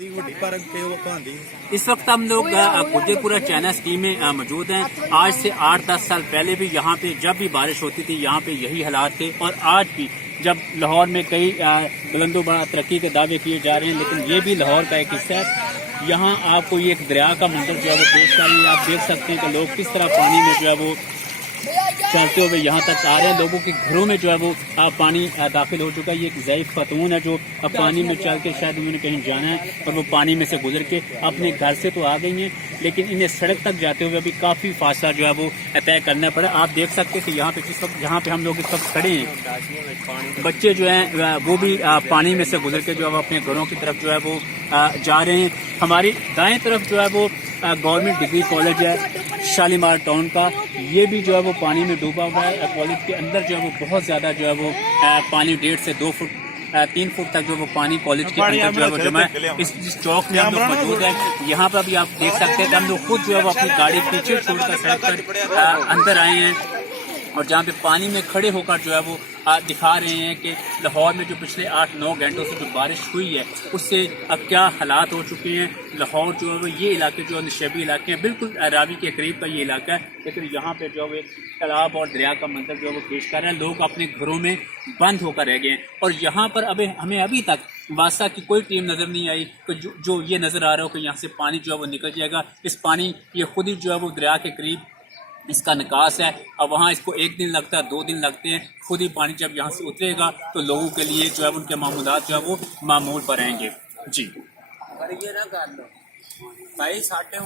इस वक्त हम लोग फुजेपुरा चाइना सिटी में मौजूद हैं। आज से 8-10 साल पहले भी यहाँ पे जब भी बारिश होती थी यहाँ पे यही हालात थे, और आज भी जब लाहौर में कई बुलंदो बड़ा तरक्की के दावे किए जा रहे हैं, लेकिन ये भी लाहौर का एक हिस्सा है। यहाँ आपको ये एक दरिया का मंजर जो है वो पेश कर रही है। आप देख सकते हैं कि लोग किस तरह पानी में जो है वो चलते हुए यहाँ तक आ रहे हैं। लोगों के घरों में जो है वो पानी दाखिल हो चुका है। ये एक ज़ईफ़ खातून है जो अब पानी में चल के शायद उन्होंने कहीं जाना है, और वो पानी में से गुजर के अपने घर से तो आ गई हैं, लेकिन इन्हें सड़क तक जाते हुए अभी काफ़ी फासला जो है वो तय करना पड़ा। आप देख सकते हैं कि यहाँ पे जिस वक्त जहाँ पे हम लोग इस वक्त खड़े हैं, बच्चे जो हैं वो भी पानी में से गुजर के जो है अपने घरों की तरफ जो है वो जा रहे हैं। हमारी दाएं तरफ जो है वो गवर्नमेंट डिग्री कॉलेज है शालीमार टाउन का, ये भी जो है वो पानी में डूबा हुआ है। कॉलेज के अंदर जो है वो बहुत ज़्यादा जो है वो पानी 1.5 से 2 फुट 3 फुट तक जो वो पानी कॉलेज के अंदर जो है वो जमा है। जिस चौक में हम लोग मौजूद है, यहाँ पर भी आप देख सकते हैं कि हम लोग खुद जो है वो अपनी गाड़ी पीछे छोड़कर सड़क पर अंदर आए हैं, और जहाँ पे पानी में खड़े होकर जो है वो दिखा रहे हैं कि लाहौर में जो पिछले 8-9 घंटों से जो बारिश हुई है उससे अब क्या हालात हो चुके हैं। लाहौर जो है वो ये इलाके जो नशेबी इलाके हैं, बिल्कुल रावी के करीब का ये इलाका है, लेकिन यहाँ पे जो है तालाब और दरिया का मंजर जो है वो पेश कर रहे हैं। लोग अपने घरों में बंद होकर रह गए हैं, और यहाँ पर हमें अभी तक वासा की कोई टीम नज़र नहीं आई कि जो ये नज़र आ रहा हो कि यहाँ से पानी जो है वो निकल जाएगा। इस पानी ये खुद ही जो है वो दरिया के करीब इसका निकास है, और वहाँ इसको 1 दिन लगता है, 2 दिन लगते हैं। खुद ही पानी जब यहाँ से उतरेगा तो लोगों के लिए जो है उनके मामूलात जो है वो मामूल पर रहेंगे। जी।